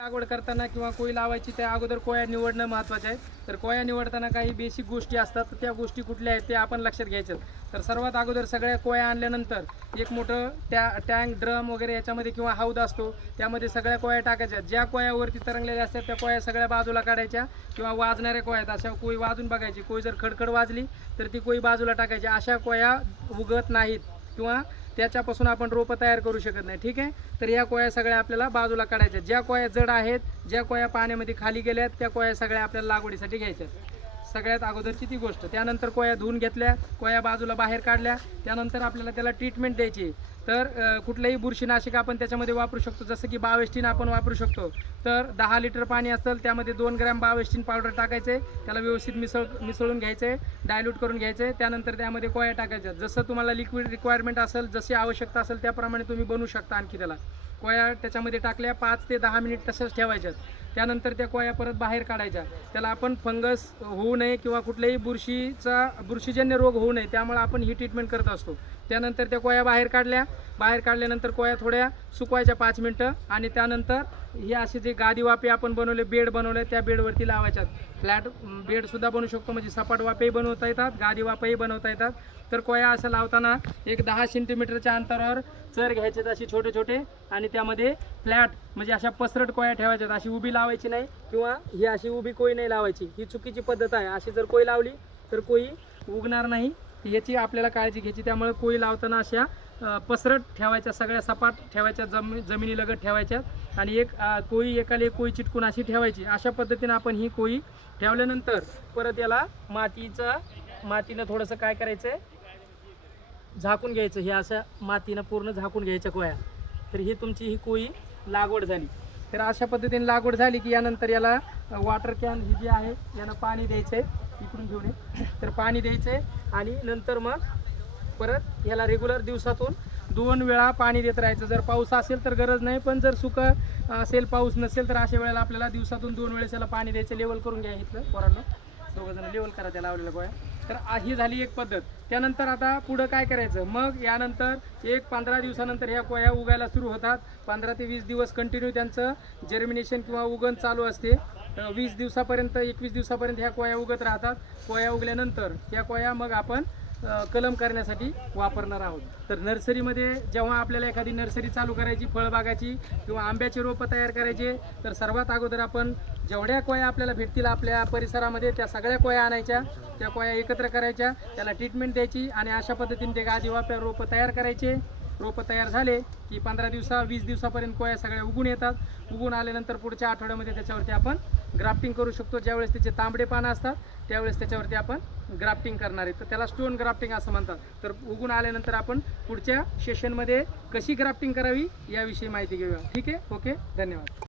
लागवड करताना किंवा कोळी लावायची त्या अगोदर कोया निवडणं महत्त्वाचं आहे. तर कोया निवडताना काही बेसिक गोष्टी असतात, तर त्या गोष्टी कुठल्या आहेत ते आपण लक्षात घ्यायचं. तर सर्वात अगोदर सगळ्या कोया आणल्यानंतर एक मोठं टँक ड्रम वगैरे याच्यामध्ये किंवा हौद असतो, त्यामध्ये सगळ्या कोया टाकायच्या. ज्या कोयावरती तरंगलेल्या असतात त्या कोया सगळ्या बाजूला काढायच्या किंवा वाजणाऱ्या कोयात अशा कोळी वाजून बघायची. कोळी जर खडखड वाजली तर ती कोळी बाजूला टाकायची. अशा कोया उगत नाहीत किंवा त्याच्यापासून आपण रोपं तयार करू शकत नाही. ठीक आहे, तर या कोया सगळ्या आपल्याला बाजूला काढायच्या. ज्या कोया जड आहेत, ज्या कोया पाण्यामध्ये खाली गेल्यात, त्या कोया सगळ्या आपल्याला लागवडीसाठी घ्यायच्या. सगळ्यात अगोदरची ती गोष्ट. त्यानंतर कोया धुवून घेतल्या, कोया बाजूला बाहेर काढल्या, त्यानंतर आपल्याला त्याला ट्रीटमेंट द्यायची. तर कुठलंही बुरशीनाशक आपण त्याच्यामध्ये वापरू शकतो, जसं की बावेस्टीन आपण वापरू शकतो. तर 10 लिटर पाणी असेल त्यामध्ये 2 ग्रॅम बावेस्टीन पावडर टाकायचे, त्याला व्यवस्थित मिसळून घ्यायचे, डायल्यूट करून घ्यायचे. त्यानंतर त्यामध्ये कोया टाकायच्या. जसं तुम्हाला लिक्विड रिक्वायरमेंट असेल, जशी आवश्यकता असेल त्याप्रमाणे तुम्ही बनवू शकता. आणखी त्याला कोया त्याच्यामध्ये टाकल्या 5 ते 10 मिनिट तसंच ठेवायच्यात. त्यानंतर त्या कोया परत बाहेर काढायच्या. त्याला आपण फंगस होऊ नये किंवा कुठल्याही बुरशीजन्य रोग होऊ नये त्यामुळे आपण ही ट्रीटमेंट करत असतो. त्यानंतर त्या कोया बाहेर काढल्यानंतर कोया थोड्या सुकवायच्या 5 मिनटं आणि त्यानंतर हे असे जे गादी वाफे आपण बनवले, बेड बनवले, त्या बेडवरती लावायच्यात. फ्लॅट बेडसुद्धा बनवू शकतो, म्हणजे सपाट वाफेही बनवता येतात, गादी वाफेही बनवता येतात. तर कोया असं लावताना एक 10 सेंटीमीटरच्या अंतरावर चर घ्यायचे असे छोटे छोटे आणि त्यामध्ये फ्लॅट म्हणजे अशा पसरट कोया ठेवायच्यात. अशी उभी लावायची नाही किंवा ही अशी उभी कोळी नाही लावायची, ही चुकीची पद्धत आहे. अशी जर कोळी लावली तर कोळी उगणार नाही, याची आपल्याला काळजी घ्यायची. त्यामुळे कोळी लावताना अशा पसरट ठेवायच्या, सगळ्या सपाट ठेवायच्या, जमिनीलगत ठेवायच्या आणि एक कोळी एकाला एक कोळी चिटकून अशी ठेवायची. अशा पद्धतीने आपण ही कोळी ठेवल्यानंतर परत याला मातीनं थोडंसं काय करायचं आहे, झाकून घ्यायचं. हे असं मातीनं पूर्ण झाकून घ्यायच्या कोया. तर ही तुमची ही कोळी लागवड झाली. तर अशा पद्धतीने लागवड झाली की यानंतर याला वॉटर कॅन ही जी आहे यानं पाणी द्यायचं आहे. इकडून घेऊन ये. तर पाणी द्यायचं आहे आणि नंतर मग परत याला रेग्युलर दिवसातून 2 वेळा पाणी देत राहायचं. जर पाऊस असेल तर गरज नाही, पण जर सुकं असेल, पाऊस नसेल तर अशा वेळेला आपल्याला दिवसातून 2 वेळेस याला पाणी द्यायचं. लेवल करून घ्या इथलं पोरांनो, दोघंजण लेवल करा त्या लावलेल्या गोळ्या. तर ही झाली एक पद्धत. त्यानंतर आता पुढं काय करायचं, मग यानंतर 15 दिवसानंतर ह्या कोया उगायला सुरू होतात. 15 ते 20 दिवस कंटिन्यू त्यांचं जर्मिनेशन किंवा उगण चालू असते. 20 दिवसापर्यंत 21 दिवसापर्यंत ह्या कोया उगत राहतात. कोया उगल्यानंतर ह्या कोया मग आपण कलम करण्यासाठी वापरणार आहोत. तर नर्सरीमध्ये जेव्हा आपल्याला एखादी नर्सरी चालू करायची, फळबागाची किंवा आंब्याचे रोपं तयार करायचे, तर सर्वात अगोदर आपण जेवढ्या कोया आपल्याला भेटतील आपल्या परिसरामध्ये त्या सगळ्या कोया आणायच्या, त्या कोया एकत्र करायच्या, त्याला ट्रीटमेंट द्यायची आणि अशा पद्धतीने ते गादी वाफ्या रोपं तयार करायचे. रोपं तयार झाले की 20 दिवसापर्यंत कोया सगळ्या उगून येतात. उगून आल्यानंतर पुढच्या आठवड्यामध्ये त्याच्यावरती आपण ग्राफ्टिंग करू शकतो. ज्यावेळेस त्याचे तांबडे पानं असतात त्यावेळेस त्याच्यावरती आपण ग्राफ्टिंग करणार आहे, तर त्याला स्टोन ग्राफ्टिंग असं म्हणतात. तर उगून आल्यानंतर आपण पुढच्या सेशनमध्ये कशी ग्राफ्टिंग करावी याविषयी माहिती घेऊया. ठीक आहे, ओके, धन्यवाद.